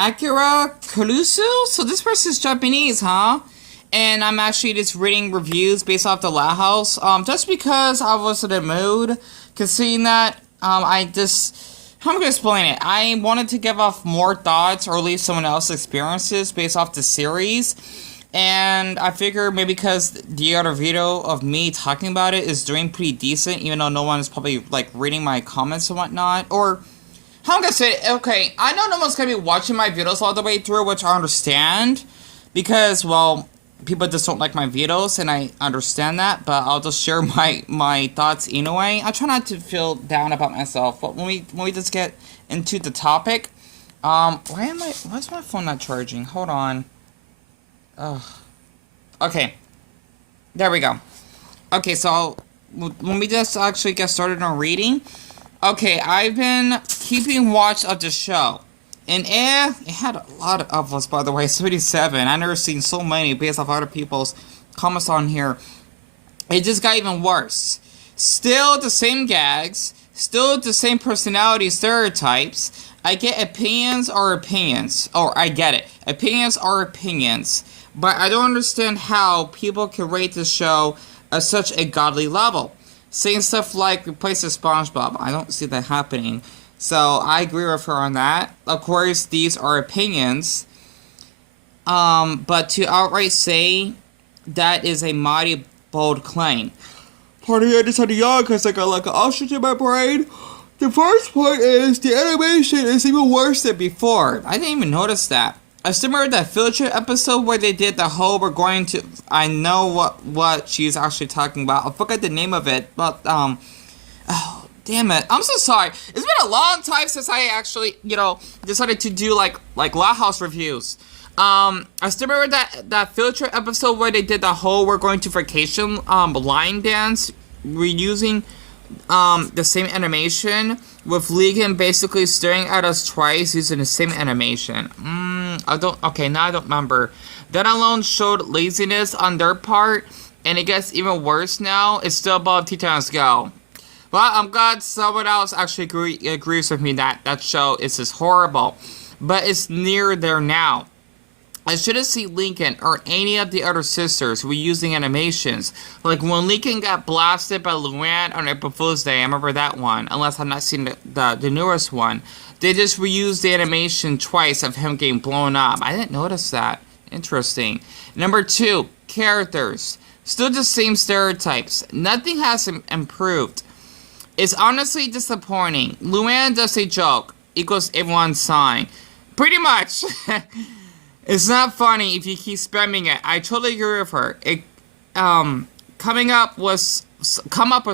Akira Kurusu? So this person's Japanese, huh? And I'm actually just reading reviews based off the La House. Just because I was in the mood. Considering that, how am I gonna explain it? I wanted to give off more thoughts or at least someone else's experiences based off the series. And I figure maybe because the other video of me talking about it is doing pretty decent, even though no one is probably, like, reading my comments and whatnot. Or, how am I gonna say it? Okay, I know no one's gonna be watching my videos all the way through, which I understand. Because, well, people just don't like my videos, and I understand that. But I'll just share my thoughts anyway. I try not to feel down about myself. But when we just get into the topic, why's my phone not charging? Hold on. Ugh. Okay. There we go. Okay, so when we just actually get started on reading. Okay, I've been keeping watch of the show. And it had a lot of us, by the way, 77. I've never seen so many based off other people's comments on here. It just got even worse. Still the same gags. Still the same personality stereotypes. I get opinions are opinions. Or I get it. Opinions are opinions. But I don't understand how people can rate this show at such a godly level. Saying stuff like replace the SpongeBob. I don't see that happening. So I agree with her on that. Of course, these are opinions. But to outright say that is a mighty bold claim. Part of me, I just had to yawn because I got like an ostrich in my brain. The first point is the animation is even worse than before. I didn't even notice that. I still remember that field trip episode where they did the whole we're going to... I know what she's actually talking about. I forgot the name of it, but, oh, damn it. I'm so sorry. It's been a long time since I actually, decided to do, like La House reviews. I still remember that field trip episode where they did the whole we're going to vacation, line dance, reusing, the same animation, with Legan basically staring at us twice using the same animation. Now I don't remember. That alone showed laziness on their part, and it gets even worse now. It's still above Titans Go. Well, I'm glad someone else actually agrees with me that show is just horrible. But it's near there now. I shouldn't see Lincoln or any of the other sisters reusing animations. Like when Lincoln got blasted by Luann on April Fool's Day, I remember that one, unless I've not seen the newest one. They just reused the animation twice of him getting blown up. I didn't notice that. Interesting. Number 2, characters. Still the same stereotypes. Nothing has improved. It's honestly disappointing. Luann does a joke, equals everyone's sign. Pretty much. It's not funny if you keep spamming it. I totally agree with her. Come up with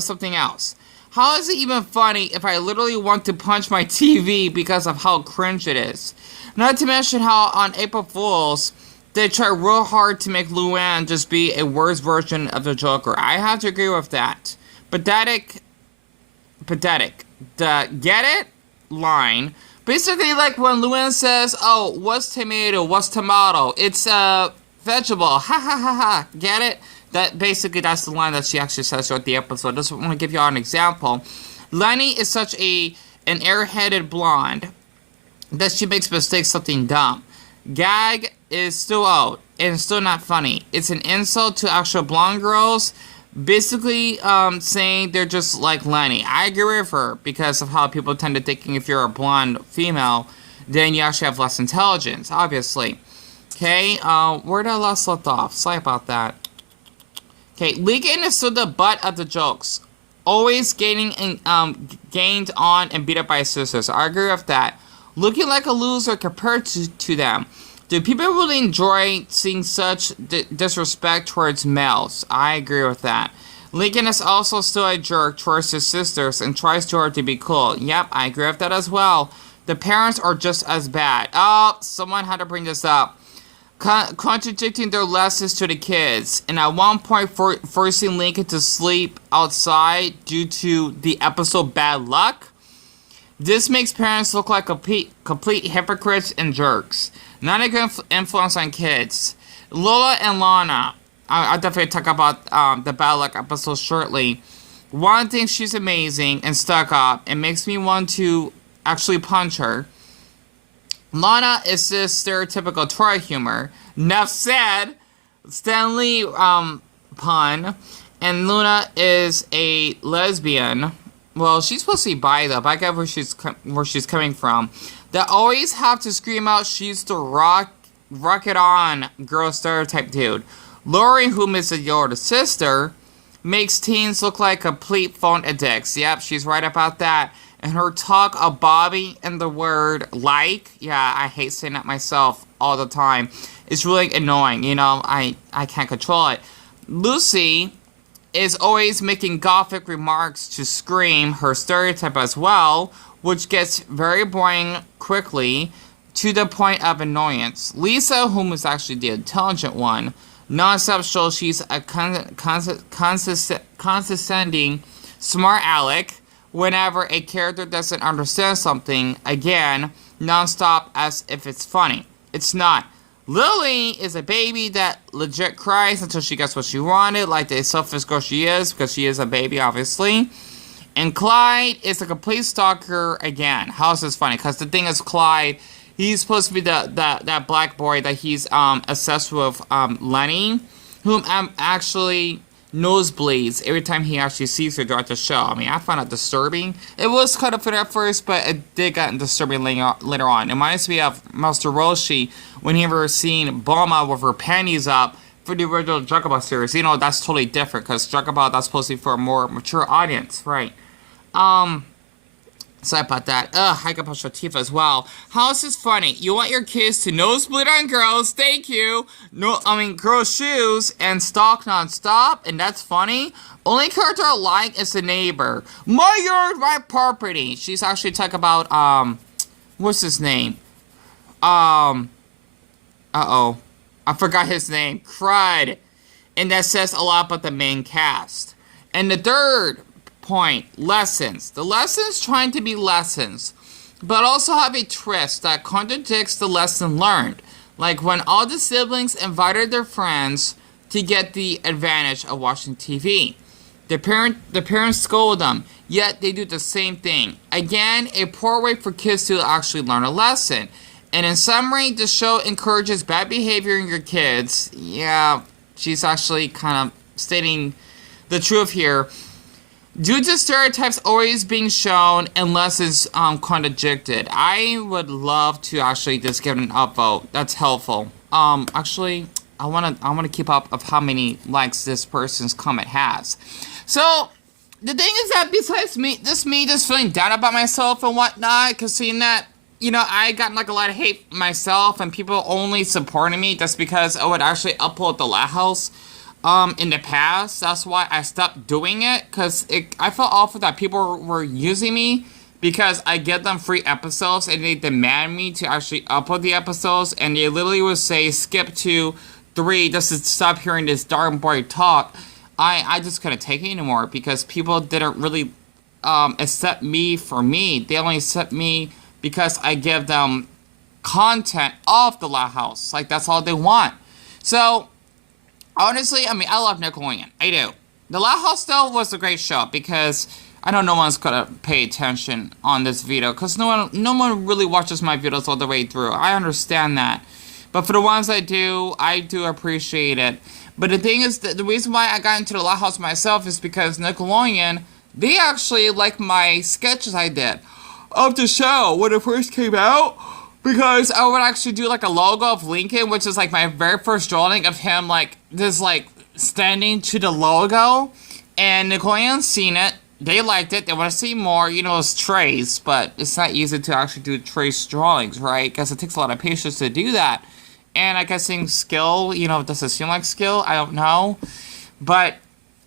something else. How is it even funny if I literally want to punch my TV because of how cringe it is? Not to mention how on April Fools, they try real hard to make Luann just be a worse version of the Joker. I have to agree with that. Pathetic. The get it line. Basically, like when Luann says, oh, what's tomato, what's tomato? It's a vegetable. Ha ha ha ha. Get it? That's the line that she actually says throughout the episode. I just want to give you all an example. Lenny is such an airheaded blonde that she makes mistakes something dumb. Gag is still out and still not funny. It's an insult to actual blonde girls. Basically, saying they're just like Lenny. I agree with her because of how people tend to think if you're a blonde female, then you actually have less intelligence, obviously. Okay, where did I last left off? Sorry about that. Okay, Lincoln is still the butt of the jokes. Always gained on and beat up by his sisters. I agree with that. Looking like a loser compared to them. Do people really enjoy seeing such disrespect towards males? I agree with that. Lincoln is also still a jerk towards his sisters and tries too hard to be cool. Yep, I agree with that as well. The parents are just as bad. Oh, someone had to bring this up. Contradicting their lessons to the kids. And at one point forcing Lincoln to sleep outside due to the episode Bad Luck. This makes parents look like complete hypocrites and jerks. Not a good influence on kids. Lola and Lana. I'll definitely talk about the Bad Luck episode shortly. One thinks she's amazing and stuck up. It makes me want to actually punch her. Lana is this stereotypical Troy humor. Enough said. Stanley pun. And Luna is a lesbian. Well, she's supposed to be bi though, but I get where she's coming from. That always have to scream out she's the rock it on girl stereotype dude. Lori, whom is the older sister, makes teens look like complete phone addicts. Yep, she's right about that. And her talk of Bobby and the word like, yeah, I hate saying that myself all the time. It's really annoying, you know, I can't control it. Lucy is always making gothic remarks to scream her stereotype as well, which gets very boring quickly to the point of annoyance. Lisa, whom is actually the intelligent one, non-sexual, she's a condescending smart aleck whenever a character doesn't understand something, again, non-stop as if it's funny. It's not. Lily is a baby that legit cries until she gets what she wanted, like the selfish girl she is, because she is a baby, obviously. And Clyde is a complete stalker again. How is this funny? Because the thing is, Clyde, he's supposed to be that black boy that he's obsessed with Lenny, whom actually nosebleeds every time he actually sees her throughout the show. I mean, I found it disturbing. It was kind of funny at first, but it did get disturbing later on. It reminds me of Master Roshi when he ever seen Bulma with her panties up for the original Dragon Ball series. You know, that's totally different because Dragon Ball, that's supposed to be for a more mature audience, right? Sorry about that. I got push Tifa as well. How is this funny? You want your kids to nosebleed on girls, thank you. Girls' shoes and stalk non-stop, and that's funny. Only character I like is the neighbor. My yard, my property. She's actually talking about, what's his name? I forgot his name. Crud. And that says a lot about the main cast. And the third point, lessons. The lessons trying to be lessons, but also have a twist that contradicts the lesson learned. Like when all the siblings invited their friends to get the advantage of watching TV. The parents scold them, yet they do the same thing. Again, a poor way for kids to actually learn a lesson. And in summary, the show encourages bad behavior in your kids. Yeah, she's actually kind of stating the truth here. Due to stereotypes always being shown and lessons contradicted, I would love to actually just give an upvote. That's helpful. Actually, I wanna keep up of how many likes this person's comment has. So the thing is that besides me just feeling down about myself and whatnot, because seeing that, you know, I got like a lot of hate myself and people only supporting me just because I would actually upload the La House. In the past, that's why I stopped doing it, because I felt awful that people were using me because I get them free episodes and they demand me to actually upload the episodes, and they literally would say skip to 3 just to stop hearing this darn boy talk. I just couldn't take it anymore because people didn't really accept me for me. They only accept me because I give them content of the La House. Like, that's all they want. So honestly, I mean, I love Nickelodeon. I do. The La House, though, was a great show because I know no one's gonna pay attention on this video because no one really watches my videos all the way through. I understand that. But for the ones I do appreciate it. But the thing is, the reason why I got into the La House myself is because Nickelodeon, they actually like my sketches I did of the show when it first came out. Because I would actually do like a logo of Lincoln, which is like my very first drawing of him like this, like standing to the logo. And Nickelodeon's seen it. They liked it. They want to see more. You know, it's trace, but it's not easy to actually do trace drawings, right? Because it takes a lot of patience to do that. And I guess skill, you know, does it seem like skill? I don't know. But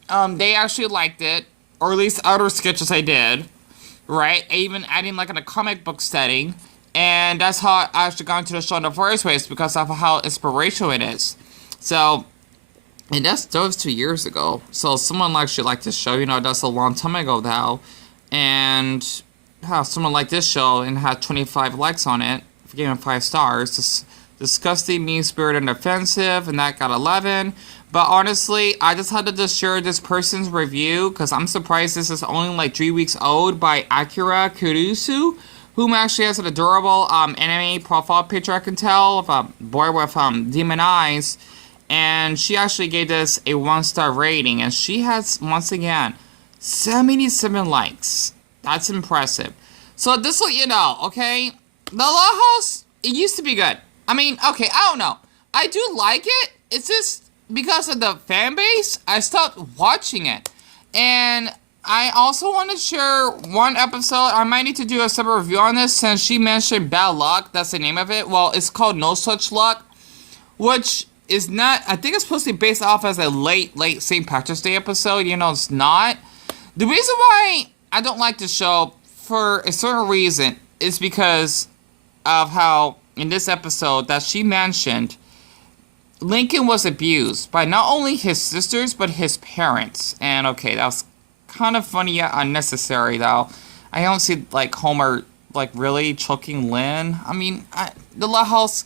they actually liked it, or at least other sketches I did, right? Even adding like in a comic book setting. And that's how I actually got into the show in the first place, because of how inspirational it is. So, and that was 2 years ago. So someone actually liked this show, you know, that's a long time ago now. And someone liked this show and had 25 likes on it, giving it 5 stars. Disgusting, mean-spirited, and offensive, and that got 11. But honestly, I just had to just share this person's review, because I'm surprised this is only like 3 weeks old, by Akira Kurusu, whom actually has an adorable anime profile picture, I can tell, of a boy with demon eyes. And she actually gave this a 1-star rating, and she has, once again, 77 likes. That's impressive. So this will, you know, okay, the Law House, it used to be good. I mean, okay, I don't know. I do like it. It's just because of the fan base, I stopped watching it. And I also want to share one episode. I might need to do a separate review on this since she mentioned Bad Luck. That's the name of it. Well, it's called No Such Luck, which is not, I think it's supposed to be based off as a late St. Patrick's Day episode. You know, it's not. The reason why I don't like the show, for a certain reason, is because of how, in this episode that she mentioned, Lincoln was abused by not only his sisters, but his parents. And, okay, that was kind of funny yet unnecessary, though. I don't see, like, Homer, like, really choking Lynn. I mean, the La House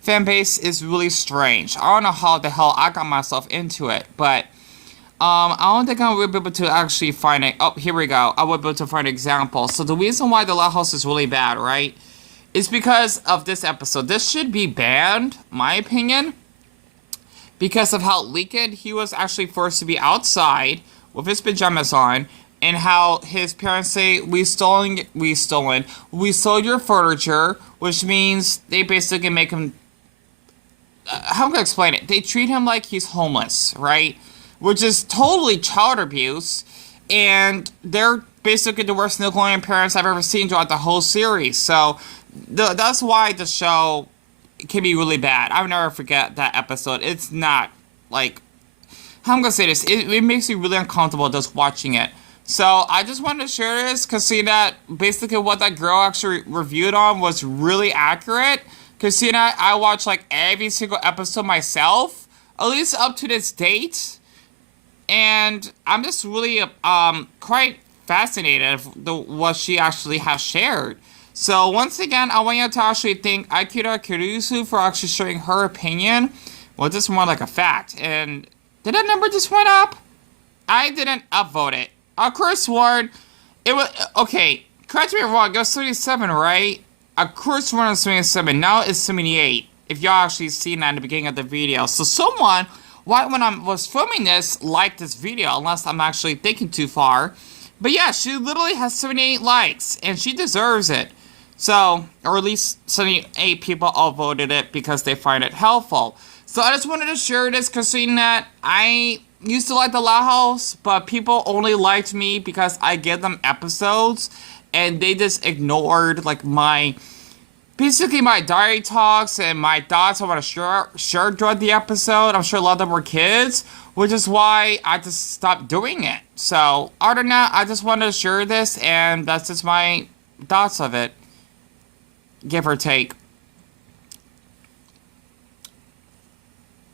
fan base is really strange. I don't know how the hell I got myself into it, but I don't think I will be able to actually find it. Oh, here we go. I will be able to find an example. So the reason why the La House is really bad, right, is because of this episode. This should be banned, my opinion, because of how Lincoln, he was actually forced to be outside with his pajamas on, and how his parents say, we stole your furniture, which means they basically make him, how can I explain it? They treat him like he's homeless, right? Which is totally child abuse, and they're basically the worst Nickelodeon parents I've ever seen throughout the whole series. So that's why the show can be really bad. I'll never forget that episode. It's not, like, how I'm gonna say this, it makes me really uncomfortable just watching it. So I just wanted to share this, because seeing that basically what that girl actually reviewed on was really accurate. Because seeing that I watched like every single episode myself, at least up to this date. And I'm just really quite fascinated with what she actually has shared. So once again, I want you to actually thank Akira Kurusu for actually sharing her opinion. Well, this is more like a fact. And did that number just went up? I didn't upvote it. I could have sworn it was, okay, correct me if I'm wrong, it was 77, right? I could have sworn it was 77, now it's 78. If y'all actually seen that in the beginning of the video. So someone, when I was filming this, liked this video, unless I'm actually thinking too far. But yeah, she literally has 78 likes, and she deserves it. So, or at least 78 people all voted it because they find it helpful. So I just wanted to share this, because seeing that I used to like the La House, but people only liked me because I give them episodes, and they just ignored, like, basically my diary talks and my thoughts on what I sure during the episode. I'm sure a lot of them were kids, which is why I just stopped doing it. So, other than that, I just wanted to share this, and that's just my thoughts of it. Give or take.